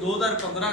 2015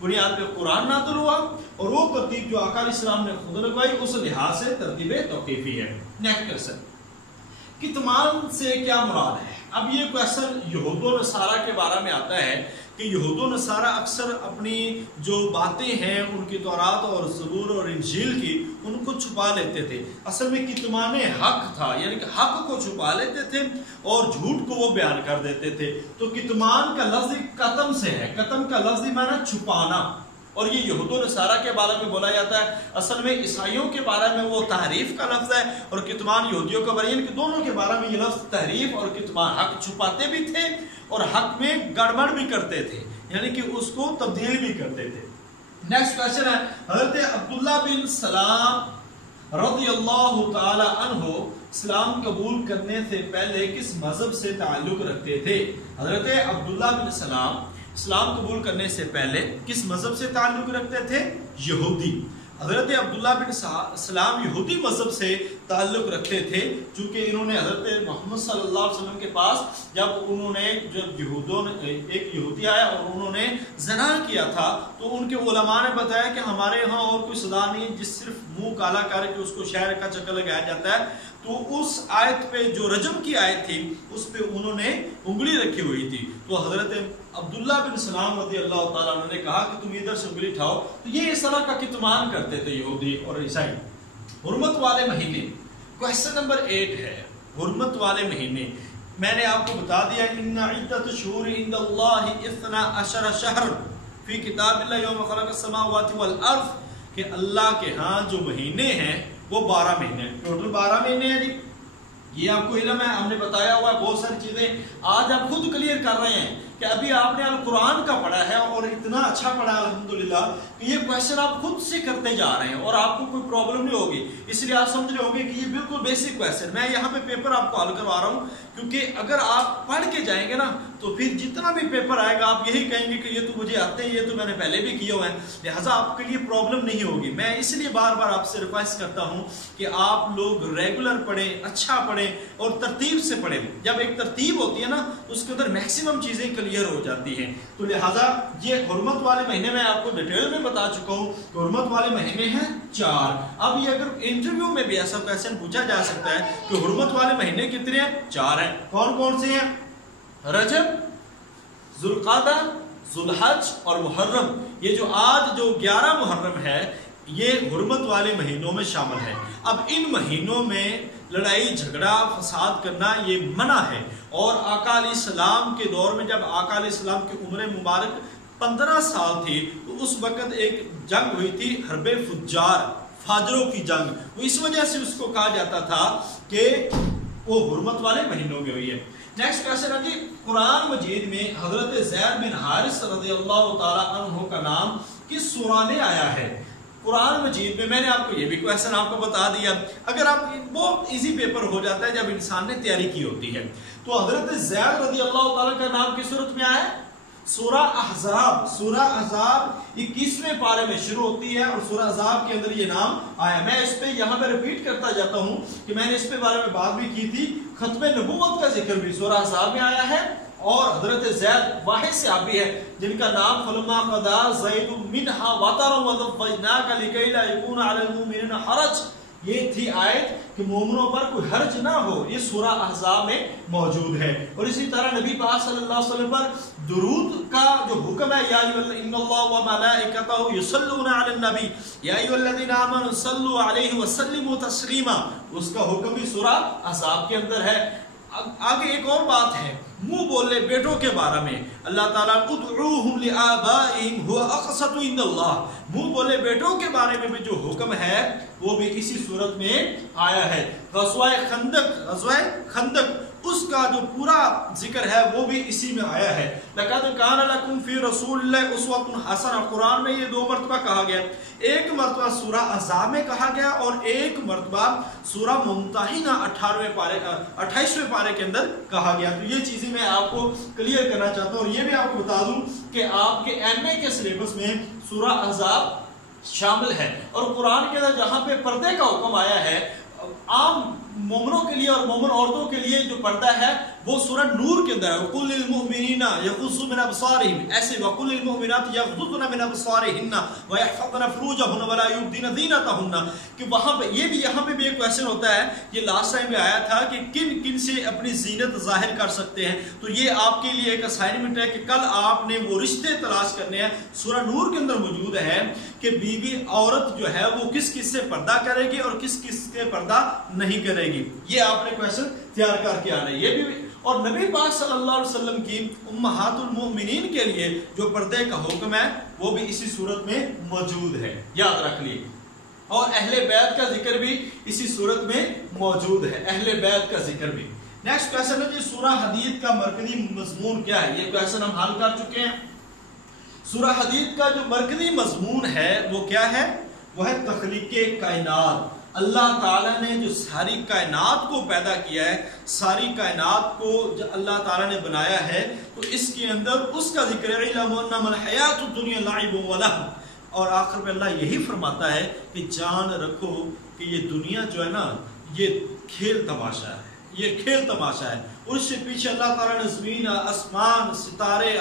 بنیاد پہ قرآن نازل ہوا، اور وہ ترتیب جو آقا علیہ السلام نے خود لگوائی اس لحاظ سے ترتیب توقیفی ہے۔ نیکسٹ کوسچن، کتمان سے کیا مراد ہے؟ اب یہ کوسچن یہود و نصارہ کے بارے میں آتا ہے کہ یہود و نصارہ اکثر اپنی جو باتیں ہیں ان کی تورات اور زبور اور انجیل کی ان کو چھپا لیتے تھے۔ اصل میں کتمان حق تھا، یعنی کہ حق کو چھپا لیتے تھے اور جھوٹ کو وہ بیان کر دیتے تھے۔ تو کتمان کا لفظ قتم سے ہے، قتم کا لفظی معنی چھپانا، اور یہ یہود و نصارہ کے بارے میں بولا جاتا ہے۔ اصل میں عیسائیوں کے بارے میں وہ تحریف کا لفظ ہے، اور کتمان یہودیوں کے بارے میں، دونوں کے بارے میں یہ لفظ تحریف اور کتمان، حق چھپاتے بھی تھے اور حق میں گڑبڑ بھی کرتے تھے، یعنی کہ اس کو تبدیل بھی کرتے تھے۔ نیکسٹ کوسچن ہے، حضرت عبداللہ بن سلام رضی اللہ تعالی عنہ اسلام قبول کرنے سے پہلے کس مذہب سے تعلق رکھتے تھے؟ حضرت عبداللہ بن سلام اسلام قبول کرنے سے پہلے کس مذہب سے تعلق رکھتے تھے؟ یہودی۔ حضرت عبداللہ بن سلام یہودی مذہب سے تعلق رکھتے تھے، چونکہ انہوں نے حضرت محمد صلی اللہ علیہ وسلم کے پاس جب ایک یہودی آیا اور انہوں نے زنا کیا تھا، تو ان کے علماء نے بتایا کہ ہمارے ہاں اور کوئی سزا نہیں جس صرف منہ کالا کر کے اس کو شہر کا چکر لگایا جاتا ہے۔ تو اس آیت پہ جو رجم کی آیت تھی اس پہ انہوں نے انگلی رکھی ہوئی تھی، تو حضرت عبداللہ بن سلام رضی اللہ تعالیٰ عنہ نے کہا کہ تم ادھر سے انگلی اٹھاؤ۔ تو یہ اس طرح کا کتمان کرتے تھے یہودی اور عیسائی۔ حرمت والے مہینے، کوسچن نمبر 8 ہے، حرمت والے مہینے۔ میں نے آپ کو بتا دیا ان عدت الشہور عند اللہ 12 شہر فی کتاب اللہ یوم خلق السماوات والارض، کہ اللہ کے ہاں جو مہینے ہیں وہ 12 مہینے، ٹوٹل 12 مہینے ہیں جی۔ یہ آپ کو علم ہے، ہم نے بتایا ہوا ہے بہت ساری چیزیں، آج آپ خود کلیئر کر رہے ہیں کہ ابھی آپ نے القرآن کا پڑھا ہے اور اتنا اچھا پڑھا ہے الحمدللہ کہ یہ کویسچن آپ خود سے کرتے جا رہے ہیں اور آپ کو کوئی پرابلم نہیں ہوگی۔ اس لیے آپ سمجھ رہے ہوں گے کہ یہ بالکل بیسک کویسچن، میں یہاں پہ پیپر آپ کو حل کروا رہا ہوں، کیونکہ اگر آپ پڑھ کے جائیں گے نا تو پھر جتنا بھی پیپر آئے گا آپ یہی کہیں گے کہ یہ تو مجھے آتے ہیں، یہ تو میں نے پہلے بھی کیا ہوا ہے، لہٰذا آپ کے لیے پرابلم نہیں ہوگی۔ میں اس لیے بار بار آپ سے ریکویسٹ کرتا ہوں کہ آپ لوگ ریگولر پڑھیں، اچھا پڑھیں اور ترتیب سے پڑھیں۔ جب ایک ترتیب ہوتی ہے نا تو اس کے اندر میکسیمم چیزیں کلیئر ہو جاتی ہیں۔ تو لہٰذا یہ حرمت والے مہینے میں آپ کو ڈیٹیل میں بتا چکا ہوں کہ حرمت والے مہینے ہیں 4۔ اب یہ اگر انٹرویو میں بھی ایسا کویسچن پوچھا جا سکتا ہے کہ حرمت والے مہینے کتنے ہیں؟ 4 ہیں۔ کون کون سے ہیں؟ رجب، ذوالقعدہ، ذوالحج اور محرم۔ یہ جو آج جو 11 محرم ہے یہ حرمت والے مہینوں میں شامل ہے۔ اب ان مہینوں میں لڑائی جھگڑا فساد کرنا یہ منع ہے، اور آقا علیہ السلام کے دور میں جب آقا علیہ السلام کی عمر مبارک 15 سال تھی تو اس وقت ایک جنگ ہوئی تھی، حرب فجار، فاجروں کی جنگ، وہ اس وجہ سے اس کو کہا جاتا تھا کہ وہ حرمت والے مہینوں میں ہوئی ہے۔ نیکسٹ کوسچن ہے جی، قرآن مجید میں حضرت زید بن حارث رضی اللہ تعالی عنہ کا نام کس سورہ میں آیا ہے؟ قرآن مجید میں نے آپ کو یہ بھی کویسچن آپ کو بتا دیا، اگر آپ بہت ایزی پیپر ہو جاتا ہے جب انسان نے تیاری کی ہوتی ہے۔ تو حضرت زید رضی اللہ تعالیٰ کا نام کس صورت میں آیا ہے؟ سورہ احزاب۔ سورہ احزاب 21ویں پارے میں شروع ہوتی ہے اور سورہ احزاب کے اندر یہ نام آیا۔ میں اس پہ یہاں پہ ریپیٹ کرتا جاتا ہوں کہ میں نے اس پہ بارے میں بات بھی کی تھی، ختم نبوت کا ذکر بھی سورہ احزاب میں آیا ہے، اور حضرت زید واحد صحابی ہے جن کا نام فلما قضا زید منہا وطرا وزوجناک لکی لا یکون علی المؤمنین حرج، یہ تھی آیت کہ مومنوں پر کوئی حرج نہ ہو، یہ سورہ احزاب میں موجود ہے۔ اور اسی طرح نبی پاک صلی اللہ علیہ وسلم پر درود کا جو حکم ہے، یا ان اللہ وملائکتہ یصلون علی النبی یا ایھا الذین آمنوا صلوا علیہ وسلموا تسلیما، اس کا حکم بھی سورہ احزاب کے اندر ہے۔ آگے ایک اور بات ہے منہ بولے بیٹوں کے بارے میں، اللہ تعالیٰ ادعوہم لآبائہم هو اقسط عند اللہ، منہ بولے بیٹوں کے بارے میں بھی جو حکم ہے وہ بھی اسی صورت میں آیا ہے۔ غزوہ خندق اس کا جو پورا ذکر ہے وہ بھی اسی میں آیا ہے۔ لقد کان لکم فی رسول اللہ اسوۃ حسنہ، قرآن میں یہ 2 مرتبہ کہا گیا، ایک مرتبہ سورہ احزاب میں کہا گیا اور ایک مرتبہ سورہ ممتحنہ 28ویں پارے کے اندر کہا گیا۔ تو یہ چیزیں میں آپ کو کلیئر کرنا چاہتا ہوں، اور یہ بھی آپ کو بتا دوں کہ آپ کے MA کے سلیبس میں سورہ احزاب شامل ہے، اور قرآن کے اندر جہاں پہ پردے کا حکم آیا ہے، عام مومنوں کے لیے اور مومن عورتوں کے لیے جو پردہ ہے وہ سورہ نور کے اندر ہے. وَقُلْ لِلْمُؤْمِنِينَ يَغُضُّوا مِنْ أَبْصَارِهِمْ, ایسے وَقُلْ لِلْمُؤْمِنَاتِ يَغْضُضْنَ مِنْ أَبْصَارِهِنَّ وَيَحْفَظْنَ فُرُوجَهُنَّ وَلَا يُبْدِينَ زِينَتَهُنَّ, کہ وہاں پہ یہ بھی یہاں پہ بھی ایک کویسچن ہوتا ہے, یہ لاسٹ ٹائم میں آیا تھا کہ کن کن سے اپنی زینت ظاہر کر سکتے ہیں. تو یہ آپ کے لیے ایک اسائنمنٹ ہے کہ کل آپ نے وہ رشتے تلاش کرنے ہیں. سورہ نور کے اندر موجود ہے کہ بیوی عورت جو ہے وہ کس کس سے پردہ کرے گی اور کس کس سے پردہ نہیں کرے گی. یہ آپ نے کویسچن تیار کر کے آنا ہے. یہ بھی اور نبی پاک صلی اللہ علیہ وسلم کی امہات المؤمنین کے لیے جو پردے کا حکم ہے وہ بھی اسی صورت میں موجود ہے, یاد رکھ لیے. اور اہل بیت کا ذکر بھی اسی صورت میں موجود ہے, اہل بیت کا ذکر بھی. نیکسٹ کویسچن ہے جی, سورہ حدید کا مرکزی مضمون کیا ہے؟ یہ کویسچن ہم حل کر چکے ہیں. سورہ حدید کا جو مرکزی مضمون ہے وہ کیا ہے؟ وہ ہے تخلیق کائنات. اللہ تعالیٰ نے جو ساری کائنات کو پیدا کیا ہے, ساری کائنات کو جو اللہ تعالیٰ نے بنایا ہے, تو اس کے اندر اس کا ذکر ہے اعلموا انما الحیات الدنیا لعب و لہو. اور آخر میں اللہ یہی فرماتا ہے کہ جان رکھو کہ یہ دنیا جو ہے نا یہ کھیل تماشا ہے, یہ کھیل تماشا ہے. اور اس سے پیچھے اللہ تعالیٰ نے زمین, آسمان, ستارے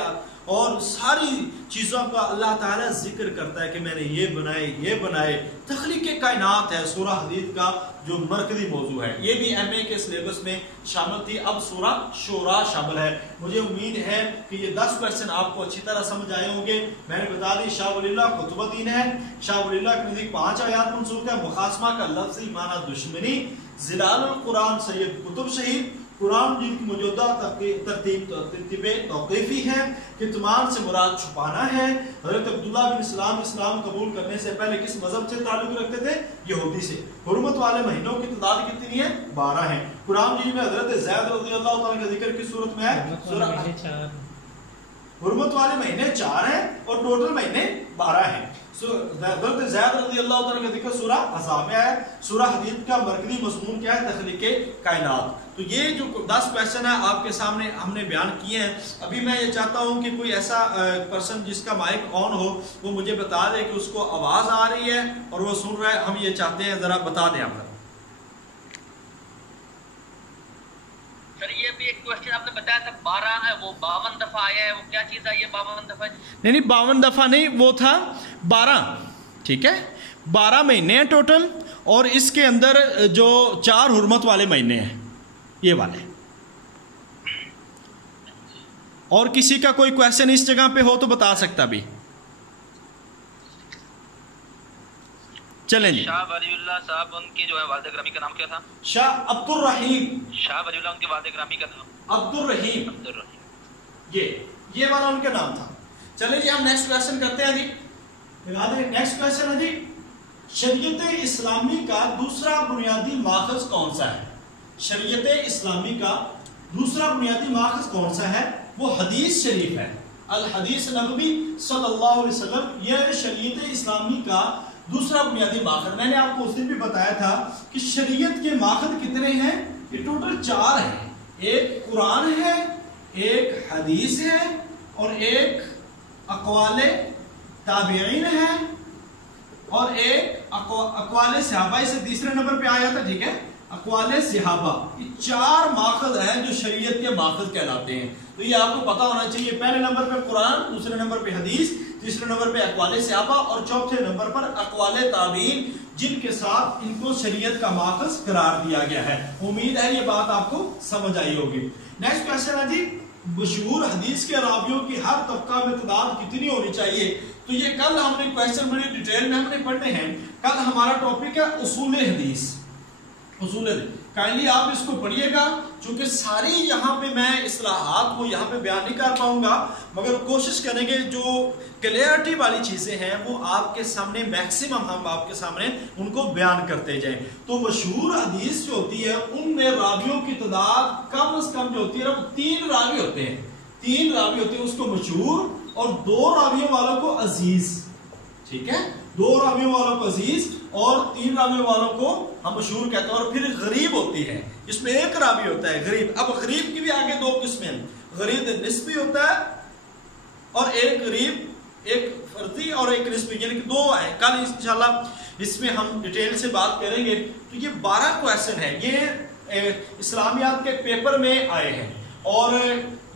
اور ساری چیزوں کا اللہ تعالیٰ ذکر کرتا ہے کہ میں نے یہ بنائے, یہ بنائے. تخلیق کائنات ہے سورہ حدید کا جو مرکزی موضوع ہے. یہ بھی ایم اے کے سلیبس میں شامل تھی, اب سورہ شورا شامل ہے. مجھے امید ہے کہ یہ 10 کویسچن آپ کو اچھی طرح سمجھ آئے ہوں گے. میں نے بتا دی شاہ ولی اللہ کتب الدین ہے, شاہ ولی اللہ کے نزدیک 5 آیات منسوخ ہے. مخاصمہ کا لفظی معنی دشمنی, ظلال القرآن سید قطب شہید, قرآن جن کی موجودہ ترتیب توقیفی ہے, کتمان سے مراد چھپانا ہے. حضرت عبداللہ بن سلام اسلام قبول کرنے سے پہلے کس مذہب سے تعلق رکھتے تھے؟ یہودی سے. حرمت والے مہینوں کی تعداد کتنی ہے؟ 12 ہیں. قرآن جن میں حضرت زید رضی اللہ تعالیٰ کا ذکر کس صورت میں ہے؟ حرمت والے مہینے 4 ہیں اور ٹوٹل مہینے 12 ہیں. حضرت زید رضی اللہ تعالیٰ کا ذکر سورہ احزاب میں ہے. سورہ حدید کا مرکزی مضمون کیا ہے؟ تخلیق کائنات. تو یہ جو 10 کویسچن ہے آپ کے سامنے ہم نے بیان کیے ہیں. ابھی میں یہ چاہتا ہوں کہ کوئی ایسا پرسن جس کا مائک آن ہو وہ مجھے بتا دے کہ اس کو آواز آ رہی ہے اور وہ سن رہا ہے. ہم یہ چاہتے ہیں, ذرا بتا دیں آپ. سر یہ بھی ایک کویسچن آپ نے بتایا تھا 12 ہے, وہ 52 دفعہ آیا ہے, وہ کیا چیز ہے یہ 52 دفعہ؟ نہیں 52 دفعہ نہیں, وہ تھا 12. ٹھیک ہے, 12 مہینے ہیں ٹوٹل, اور اس کے اندر جو 4 حرمت والے مہینے ہیں یہ والے. اور کسی کا کوئی کویسچن اس جگہ پہ ہو تو بتا سکتا بھی. چلیں جی. شاہ ولی اللہ صاحب ان کے جو ہے والد گرامی کا نام کیا تھا؟ شاہ عبد الرحیم. شاہ ولی اللہ ان کے والد گرامی کا نام عبد الرحیم. عبد الرحیم. یہ والا ان کا نام تھا. چلیں جی ہم نیکسٹ کویسچن کرتے ہیں جی. نیکسٹ کویسچن ہے جی, شریعت اسلامی کا دوسرا بنیادی ماخذ کون سا ہے؟ شریعت اسلامی کا دوسرا بنیادی ماخذ کون سا ہے؟ وہ حدیث شریف ہے. الحدیث نبوی صلی اللہ علیہ وسلم, یہ شریعت اسلامی کا دوسرا بنیادی ماخذ. میں نے آپ کو اس دن بھی بتایا تھا کہ شریعت کے ماخذ کتنے ہیں؟ یہ ٹوٹل 4 ہیں. ایک قرآن ہے, ایک حدیث ہے, اور ایک اقوال تابعین ہے, اور ایک اقوال صحابہ سے تیسرے نمبر پہ آیا تھا. ٹھیک ہے, اقوال صحابہ. یہ 4 ماخذ ہیں جو شریعت کے ماخذ کہلاتے ہیں. تو یہ آپ کو پتا ہونا چاہیے. پہلے نمبر پہ قرآن, دوسرے نمبر پہ حدیث, تیسرے نمبر پہ اقوال صحابہ, اور چوتھے نمبر پر اقوال تابعین, جن کے ساتھ ان کو شریعت کا ماخذ قرار دیا گیا ہے. امید ہے یہ بات آپ کو سمجھ آئی ہوگی. نیکسٹ کویسچن ہے جی, مشہور حدیث کے راویوں کی ہر طبقہ میں تعداد کتنی ہونی چاہیے؟ تو یہ کل ہم نے کویسچن بڑی ڈیٹیل میں ہم نے پڑھنے ہیں. کل ہمارا ٹاپک ہے اصول حدیث. اصول حدیث کائنڈلی آپ اس کو پڑھیے گا, چونکہ ساری یہاں پہ میں اصطلاحات کو یہاں پہ بیان نہیں کر پاؤں گا, مگر کوشش کریں گے جو کلیئرٹی والی چیزیں ہیں وہ آپ کے سامنے میکسیمم ہم آپ کے سامنے ان کو بیان کرتے جائیں. تو مشہور حدیث جو ہوتی ہے ان میں راویوں کی تعداد کم از کم جو ہوتی ہے وہ 3 راوی ہوتے ہیں. 3 راوی ہوتے ہیں, اس کو مشہور, اور 2 راویوں والوں کو عزیز. ٹھیک ہے, 2 راویوں والوں کو عزیز اور 3 راویوں والوں کو ہم مشہور کہتے ہیں. اور پھر غریب ہوتی ہے, اس میں 1 راوی ہوتا ہے غریب. اب غریب کی بھی آگے 2 قسمیں ہیں, غریب نسبی ہوتا ہے اور ایک غریب, ایک فردی اور ایک نسبی, یعنی کہ 2 ہیں. کل انشاءاللہ اس میں ہم ڈیٹیل سے بات کریں گے. تو یہ 12 کویسچن ہے، یہ اسلامیات کے پیپر میں آئے ہیں، اور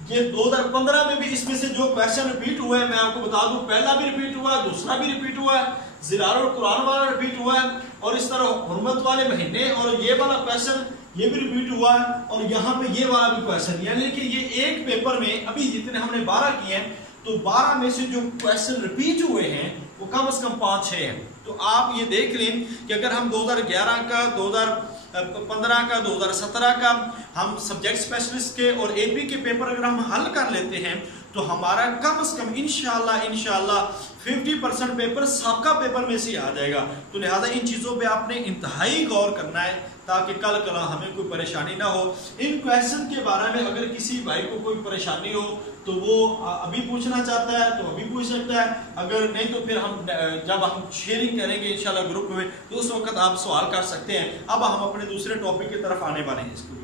یہ 2015 میں بھی اس میں سے جو کویسچن ریپیٹ ہوئے ہیں میں آپ کو بتا دوں، پہلا بھی ریپیٹ ہوا ہے، دوسرا بھی ریپیٹ ہوا ہے، زرار اور قرآن والا ریپیٹ ہوا ہے، اور اس طرح حرمت والے مہینے اور یہ والا کویسچن یہ بھی ریپیٹ ہوا ہے، اور یہاں پہ یہ والا بھی کویسچن، یعنی کہ یہ ایک پیپر میں ابھی جتنے ہم نے 12 کیے ہیں تو 12 میں سے جو کویسچن ریپیٹ ہوئے ہیں وہ کم از کم 5-6 ہیں. تو آپ یہ دیکھ لیں کہ اگر ہم 2011 کا 2015 کا 2017 کا ہم سبجیکٹ اسپیشلسٹ کے اور اے پی کے پیپر اگر ہم حل کر لیتے ہیں تو ہمارا کم از کم انشاءاللہ 50% پیپر سابقہ پیپر میں سے آ جائے گا. تو لہٰذا ان چیزوں پہ آپ نے انتہائی غور کرنا ہے تاکہ کل ہمیں کوئی پریشانی نہ ہو. ان کویسچن کے بارے میں اگر کسی بھائی کو کوئی پریشانی ہو تو وہ ابھی پوچھنا چاہتا ہے تو ابھی پوچھ سکتا ہے، اگر نہیں تو پھر ہم جب ہم شیئرنگ کریں گے انشاءاللہ گروپ میں تو اس وقت آپ سوال کر سکتے ہیں. اب ہم اپنے دوسرے ٹاپک کی طرف آنے والے ہیں. اس کو